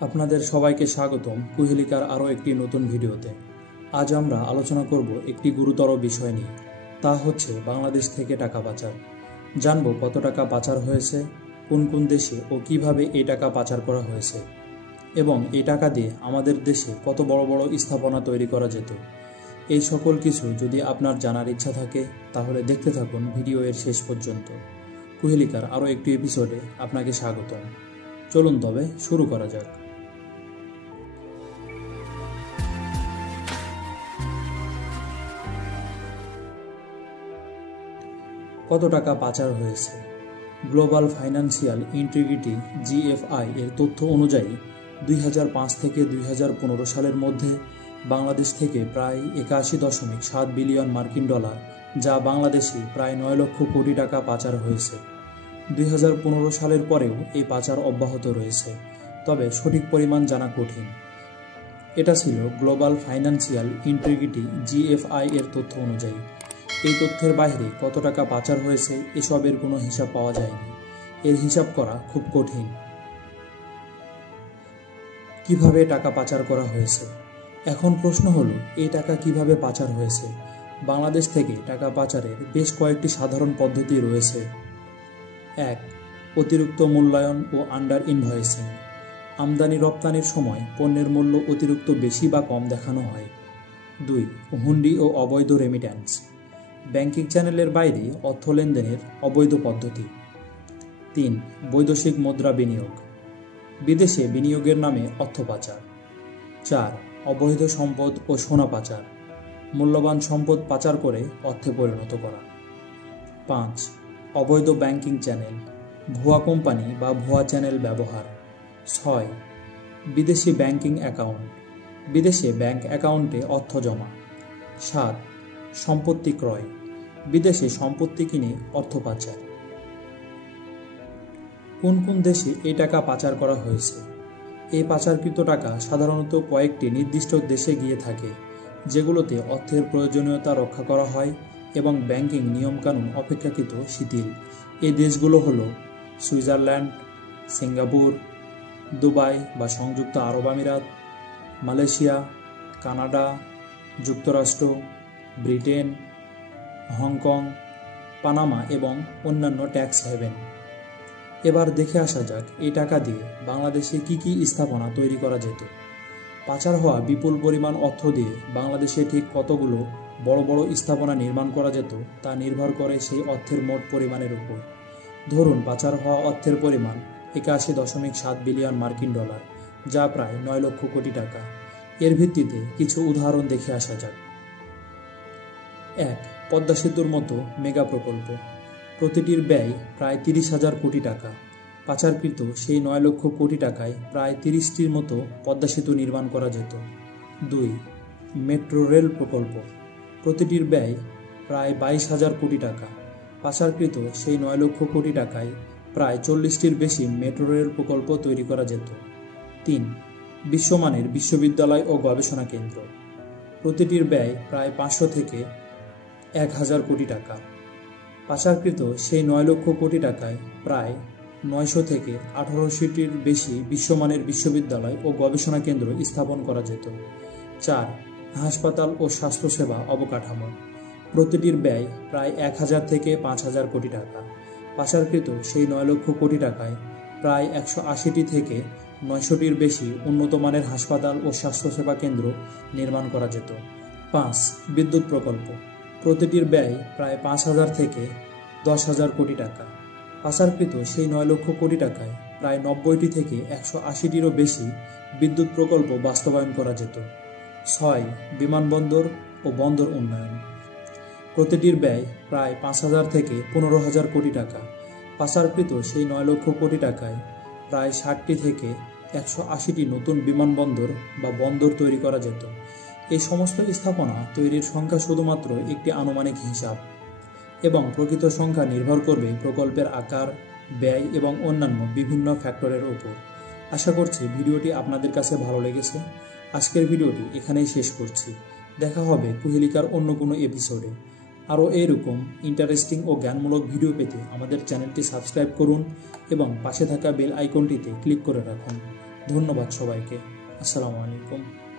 আপনাদের সবাইকে স্বাগতম কুহেলিকার আরও একটি নতুন ভিডিওতে। আজ আমরা আলোচনা করব একটি গুরুতর বিষয় নিয়ে, তা হচ্ছে বাংলাদেশ থেকে টাকা পাচার। জানব কত টাকা পাচার হয়েছে, কোন কোন দেশে ও কিভাবে এই টাকা পাচার করা হয়েছে, এবং এই টাকা দিয়ে আমাদের দেশে কত বড় বড় স্থাপনা তৈরি করা যেত। এই সকল কিছু যদি আপনার জানার ইচ্ছা থাকে তাহলে দেখতে থাকুন ভিডিও এর শেষ পর্যন্ত। কুহেলিকার আরও একটি এপিসোডে আপনাকে স্বাগতম। চলুন তবে শুরু করা যাক। কত টাকা পাচার হয়েছে? গ্লোবাল ফাইন্যান্সিয়াল ইন্টিগ্রিটি GFI এর তথ্য অনুযায়ী 2005 থেকে 2015 সালের মধ্যে বাংলাদেশ থেকে প্রায় 81.7 বিলিয়ন মার্কিন ডলার, যা বাংলাদেশি প্রায় 9 লক্ষ কোটি টাকা পাচার হয়েছে। 2015 সালের পরেও এই পাচার অব্যাহত রয়েছে, তবে সঠিক পরিমাণ জানা কঠিন। এটা ছিল গ্লোবাল ফাইন্যান্সিয়াল ইন্টিগ্রিটি GFI এর তথ্য অনুযায়ী। এই তথ্যের বাইরে কত টাকা পাচার হয়েছে এসবের কোনো হিসাব পাওয়া যায়নি। এর হিসাব করা খুব কঠিন। কিভাবে টাকা পাচার করা হয়েছে? এখন প্রশ্ন হলো, এই টাকা কিভাবে পাচার হয়েছে? বাংলাদেশ থেকে টাকা পাচারের বেশ কয়েকটি সাধারণ পদ্ধতি রয়েছে। 1. অতিরিক্ত মূল্যায়ন ও আন্ডার ইনভয়েসিং। আমদানি রপ্তানির সময় পণ্যের মূল্য অতিরিক্ত বেশি বা কম দেখানো হয়। 2. হুন্ডি ও অবৈধ রেমিট্যান্স। ব্যাংকিং চ্যানেলের বাইরে অর্থ লেনদেনের অবৈধ পদ্ধতি। 3. বৈদেশিক মুদ্রা বিনিয়োগ। বিদেশে বিনিয়োগের নামে অর্থ পাচার। 4. অবৈধ সম্পদ ও সোনা পাচার। মূল্যবান সম্পদ পাচার করে অর্থে পরিণত করা। 5. অবৈধ ব্যাংকিং চ্যানেল, ভুয়া কোম্পানি বা ভুয়া চ্যানেল ব্যবহার। 6. বিদেশি ব্যাংকিং অ্যাকাউন্ট, বিদেশে ব্যাংক অ্যাকাউন্টে অর্থ জমা। 7. সম্পত্তি ক্রয়, বিদেশে সম্পত্তি কিনে অর্থ পাচার। কোন কোন দেশে এই টাকা পাচার করা হয়েছে? এই পাচারকৃত টাকা সাধারণত কয়েকটি নির্দিষ্ট দেশে গিয়ে থাকে, যেগুলোতে অর্থের প্রয়োজনীয়তা রক্ষা করা হয় এবং ব্যাংকিং নিয়মকানুন অপেক্ষাকৃত শিথিল। এই দেশগুলো হলো সুইজারল্যান্ড, সিঙ্গাপুর, দুবাই বা সংযুক্ত আরব আমিরাত, মালয়েশিয়া, কানাডা, যুক্তরাষ্ট্র, ব্রিটেন, হংকং, পানামা এবং অন্যান্য ট্যাক্স হেভেন। এবার দেখে আসা যাক এই টাকা দিয়ে বাংলাদেশে কি কি স্থাপনা তৈরি করা যেত। পাচার হওয়া বিপুল পরিমাণ অর্থ দিয়ে বাংলাদেশে ঠিক কতগুলো বড় বড় স্থাপনা নির্মাণ করা যেত তা নির্ভর করে সেই অর্থের মোট পরিমাণের উপর। ধরুন পাচার হওয়া অর্থের পরিমাণ 81.7 বিলিয়ন মার্কিন ডলার, যা প্রায় 9 লক্ষ কোটি টাকা। এর ভিত্তিতে কিছু উদাহরণ দেখে আসা যাক। 1. পদ্মা সেতুর মতো মেগা প্রকল্প। প্রতিটির ব্যয় প্রায় 30,000 কোটি টাকা। পাচারকৃত সেই 9 লক্ষ কোটি টাকায় প্রায় 30টির মতো পদ্মা সেতু নির্মাণ করা যেত। 2. মেট্রো রেল প্রকল্প। প্রতিটির ব্যয় প্রায় 22,000 কোটি টাকা। পাচারকৃত সেই 9 লক্ষ কোটি টাকায় প্রায় 40টির বেশি মেট্রো রেল প্রকল্প তৈরি করা যেত। 3. বিশ্বমানের বিশ্ববিদ্যালয় ও গবেষণা কেন্দ্র। প্রতিটির ব্যয় প্রায় 500 থেকে 1000 কোটি টাকা। পাচারকৃত সেই 9 লক্ষ কোটি টাকায় প্রায় 900 থেকে 1800টির বেশি বিশ্বমানের বিশ্ববিদ্যালয় ও গবেষণা কেন্দ্র স্থাপন করা যেত। 4. হাসপাতাল ও স্বাস্থ্যসেবা অবকাঠামো। প্রতিটির ব্যয় প্রায় 1000 থেকে 5000 কোটি টাকা। পাচারকৃত সেই 9 লক্ষ কোটি টাকায় প্রায় 180টি থেকে 900টির বেশি উন্নত মানের হাসপাতাল ও স্বাস্থ্যসেবা কেন্দ্র নির্মাণ করা যেত। 5. বিদ্যুৎ প্রকল্প। প্রতিটির ব্যয় প্রায় 5000 থেকে 10,000 কোটি টাকা। পাচারকৃত সেই 9 লক্ষ কোটি টাকায় প্রায় 90টি থেকে 180টিরও বেশি বিদ্যুৎ প্রকল্প বাস্তবায়ন করা যেত। 6. বিমানবন্দর ও বন্দর উন্নয়ন। প্রতিটির ব্যয় প্রায় 5,000 থেকে 15,000 কোটি টাকা। পাচারকৃত সেই 9 লক্ষ কোটি টাকায় প্রায় 60টি থেকে 180টি নতুন বিমানবন্দর বা বন্দর তৈরি করা যেত। এই সমস্ত স্থাপনা তৈরির সংখ্যা শুধুমাত্র একটি আনুমানিক হিসাব, এবং প্রকৃত সংখ্যা নির্ভর করবে প্রকল্পের আকার, ব্যয় এবং অন্যান্য বিভিন্ন ফ্যাক্টরের উপর। আশা করছি ভিডিওটি আপনাদের কাছে ভালো লেগেছে। আজকের ভিডিওটি এখানেই শেষ করছি। দেখা হবে কুহেলিকার অন্য কোনো এপিসোডে। আরও এরকম ইন্টারেস্টিং ও জ্ঞানমূলক ভিডিও পেতে আমাদের চ্যানেলটি সাবস্ক্রাইব করুন এবং পাশে থাকা বেল আইকনটিতে ক্লিক করে রাখুন। ধন্যবাদ সবাইকে। আসসালামু আলাইকুম।